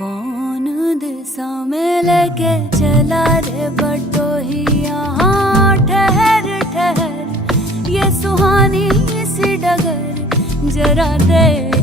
कौन दिशा में लेके चला रे बटोही, यहाँ ठहर ठहर ये सुहानी सी डगर जरा दे